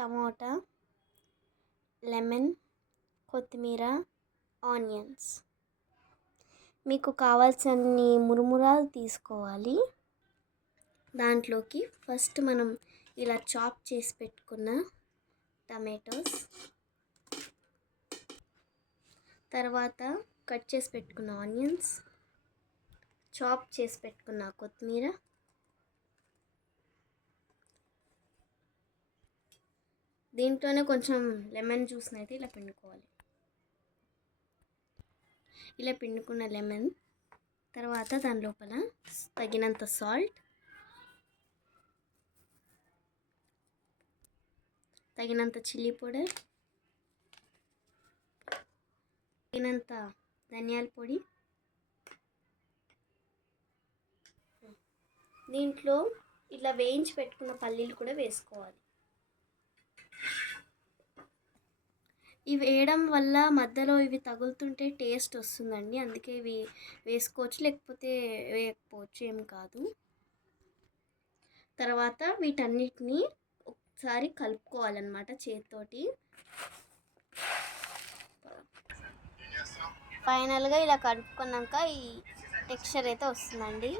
Tomato lemon కొత్తిమీర onions. మీకు కావాల్సినన్ని మురుమురాలు తీసుకోవాలి. దాంట్లోకి ఫస్ట్ మనం ఇలా చాప్ చేసి పెట్టుకున్న టమాటోస్. తర్వాత కట్ చేసి పెట్టుకున్న ఆనియన్స్. చాప్ చేసి పెట్టుకున్న కొత్తిమీర. దీంట్లోనే కొంచెం లెమన్ జ్యూస్ని అయితే ఇలా పిండుకోవాలి. ఇలా పిండుకున్న లెమన్ తర్వాత దాని లోపల తగినంత సాల్ట్ తగినంత చిల్లీ పౌడర్ తగినంత ధనియాల పొడి. దీంట్లో ఇట్లా వేయించి పెట్టుకున్న పల్లీలు కూడా వేసుకోవాలి. ఇవి వేయడం వల్ల మధ్యలో ఇవి తగులుతుంటే టేస్ట్ వస్తుందండి. అందుకే ఇవి వేసుకోవచ్చు లేకపోతే వేయకపోవచ్చు ఏం కాదు. తర్వాత వీటన్నిటిని ఒకసారి కలుపుకోవాలన్నమాట చేతితోటి. ఫైనల్గా ఇలా కలుపుకున్నాక ఈ టెక్స్చర్ అయితే వస్తుందండి.